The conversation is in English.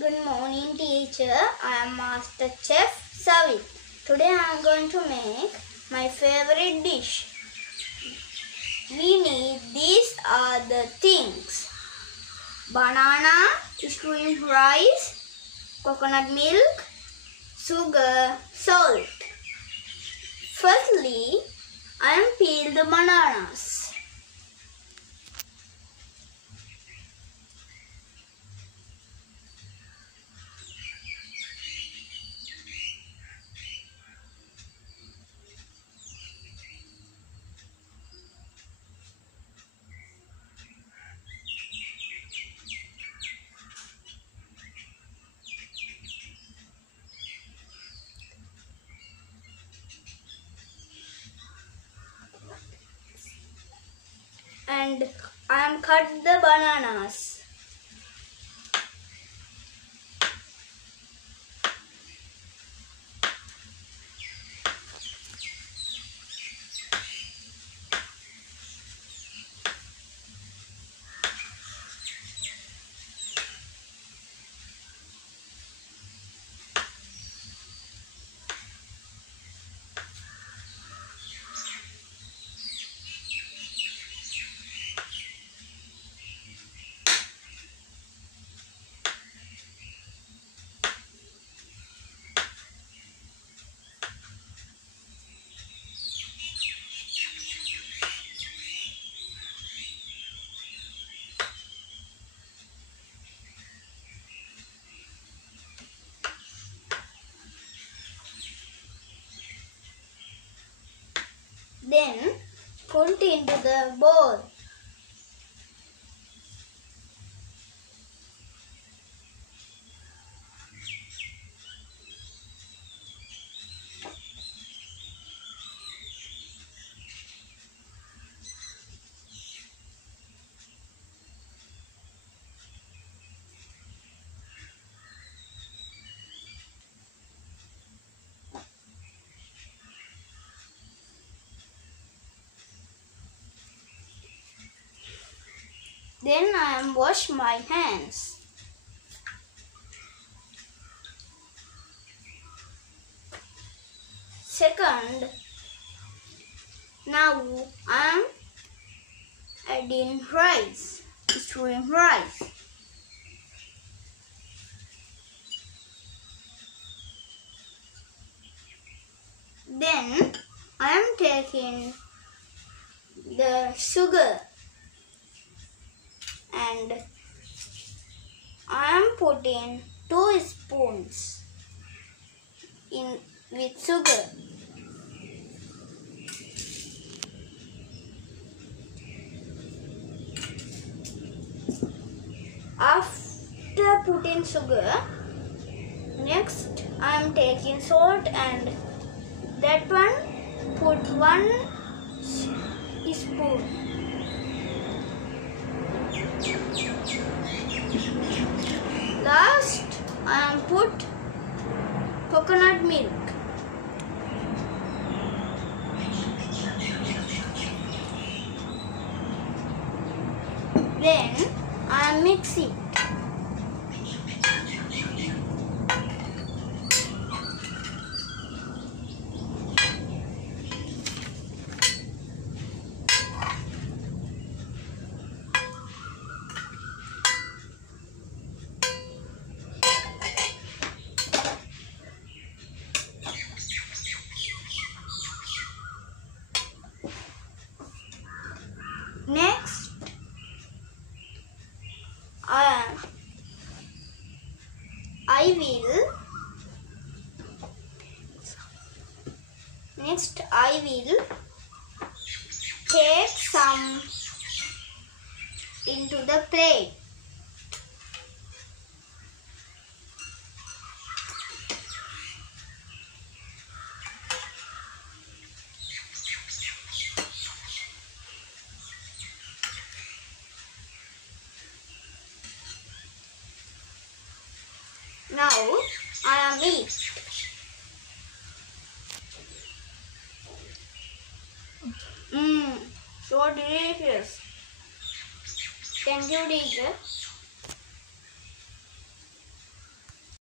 Good morning, teacher. I am Master Chef Sawith. Today I am going to make my favorite dish. We need these are the things: banana, steamed rice, coconut milk, sugar, salt. Firstly, I am peel the bananas. And I am cut the bananas. Then put into the bowl. Then I am wash my hands. Second, now I am adding rice, steamed rice. Then I am taking the sugar and I am putting 2 spoons in with sugar. After putting sugar, next I am taking salt and that one put 1 teaspoon. Last, I am put coconut milk. Then I am mixing. Next, I will take some into the plate. Now I am eat. So delicious. Thank you, teacher.